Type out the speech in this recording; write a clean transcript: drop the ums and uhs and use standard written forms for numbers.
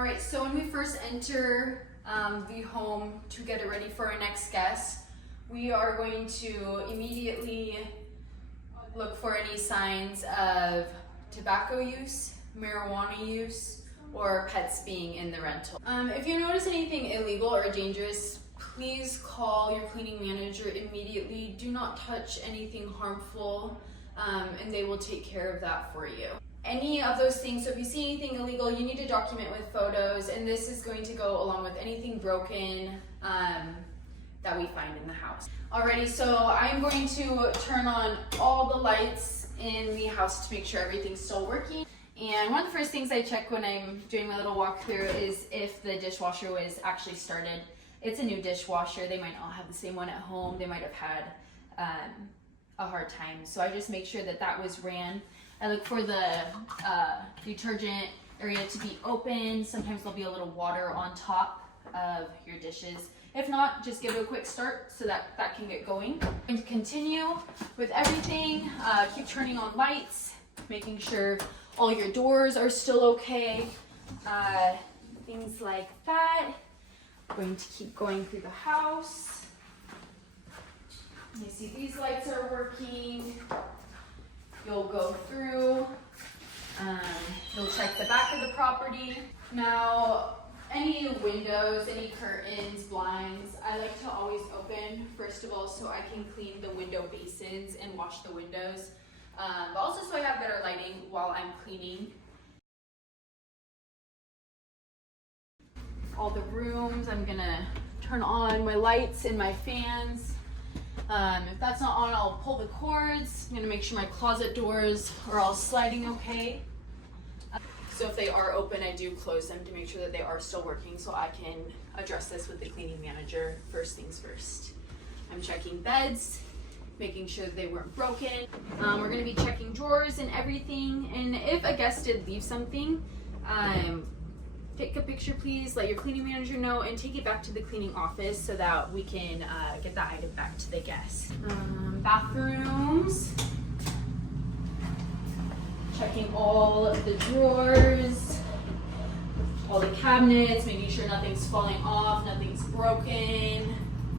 All right, so when we first enter the home to get it ready for our next guest, we are going to immediately look for any signs of tobacco use, marijuana use, or pets being in the rental. If you notice anything illegal or dangerous, please call your cleaning manager immediately. Do not touch anything harmful, and they will take care of that for you. Any of those things, so if you see anything illegal, you need to document with photos, and this is going to go along with anything broken that we find in the house. Alrighty, so I'm going to turn on all the lights in the house to make sure everything's still working. And one of the first things I check when I'm doing my little walkthrough is if the dishwasher was actually started. It's a new dishwasher. They might not have the same one at home. They might have had a hard time. So I just make sure that that was ran. I look for the detergent area to be open. Sometimes there'll be a little water on top of your dishes. If not, just give it a quick start so that that can get going. And continue with everything. Keep turning on lights, making sure all your doors are still okay. Things like that. I'm going to keep going through the house. You see these lights are working. You'll go through, you'll check the back of the property. Now, any windows, any curtains, blinds, I like to always open, first of all, so I can clean the window bases and wash the windows, but also so I have better lighting while I'm cleaning. All the rooms, I'm gonna turn on my lights and my fans. If that's not on, I'll pull the cords. I'm gonna make sure my closet doors are all sliding okay. So if they are open, I do close them to make sure that they are still working so I can address this with the cleaning manager first things first. I'm checking beds, making sure that they weren't broken. We're gonna be checking drawers and everything. And if a guest did leave something, take a picture please, let your cleaning manager know, and take it back to the cleaning office so that we can get that item back to the guest. Bathrooms. Checking all of the drawers, all the cabinets, making sure nothing's falling off, nothing's broken.